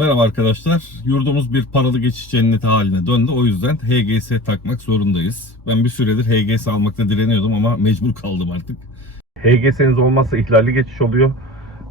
Merhaba arkadaşlar. Yurdumuz bir paralı geçiş cenneti haline döndü. O yüzden HGS takmak zorundayız. Ben bir süredir HGS almakta direniyordum ama mecbur kaldım artık. HGS'niz olmazsa ihlalli geçiş oluyor.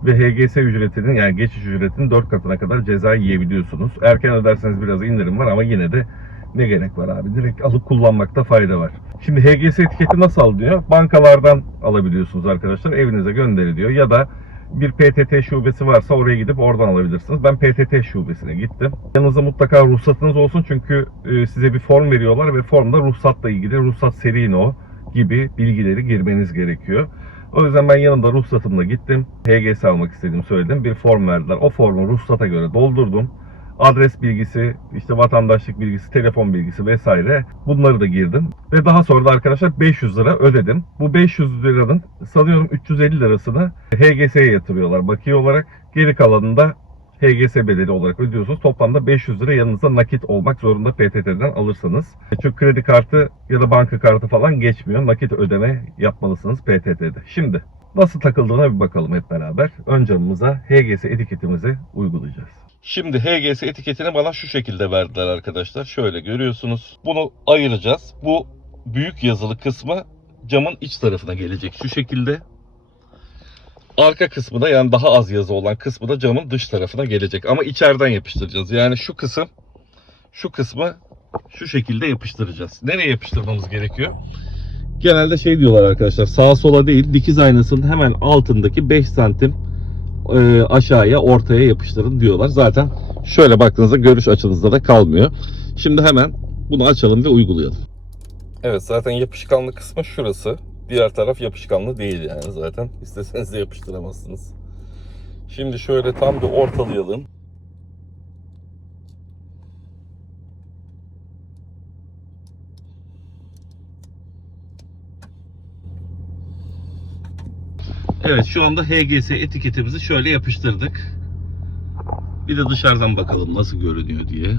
Ve HGS ücretinin yani geçiş ücretinin 4 katına kadar ceza yiyebiliyorsunuz. Erken öderseniz biraz indirim var ama yine de ne gerek var abi? Direkt alıp kullanmakta fayda var. Şimdi HGS etiketi nasıl alınıyor? Bankalardan alabiliyorsunuz arkadaşlar. Evinize gönderiliyor ya da bir PTT şubesi varsa oraya gidip oradan alabilirsiniz. Ben PTT şubesine gittim. Yanınızda mutlaka ruhsatınız olsun çünkü e, size bir form veriyorlar ve formda ruhsatla ilgili ruhsat seri no gibi bilgileri girmeniz gerekiyor. O yüzden ben yanımda ruhsatımla gittim. HGS almak istediğimi söyledim. Bir form verdiler. O formu ruhsata göre doldurdum. Adres bilgisi, işte vatandaşlık bilgisi, telefon bilgisi vesaire bunları da girdim. Ve daha sonra da arkadaşlar 500 lira ödedim. Bu 500 liranın sanıyorum 350 lirasını HGS'ye yatırıyorlar bakiye olarak. Geri kalanını da HGS bedeli olarak ödüyorsunuz. Toplamda 500 lira yanınızda nakit olmak zorunda PTT'den alırsanız. Çünkü kredi kartı ya da banka kartı falan geçmiyor. Nakit ödeme yapmalısınız PTT'de. Şimdi nasıl takıldığına bir bakalım hep beraber. Ön camımıza HGS etiketimizi uygulayacağız. Şimdi HGS etiketini bana şu şekilde verdiler arkadaşlar. Şöyle görüyorsunuz. Bunu ayıracağız. Bu büyük yazılı kısmı camın iç tarafına gelecek. Şu şekilde. Arka kısmı da yani daha az yazı olan kısmı da camın dış tarafına gelecek. Ama içeriden yapıştıracağız. Yani şu kısım şu kısmı şu şekilde yapıştıracağız. Nereye yapıştırmamız gerekiyor? Genelde şey diyorlar arkadaşlar sağa sola değil dikiz aynasının hemen altındaki 5 santim e, aşağıya ortaya yapıştırın diyorlar. Zaten şöyle baktığınızda görüş açınızda da kalmıyor. Şimdi hemen bunu açalım ve uygulayalım. Evet zaten yapışkanlı kısmı şurası. Diğer taraf yapışkanlı değil yani zaten. İsteseniz de yapıştıramazsınız. Şimdi şöyle tam bir ortalayalım. Evet şu anda HGS etiketimizi şöyle yapıştırdık. Bir de dışarıdan bakalım nasıl görünüyor diye.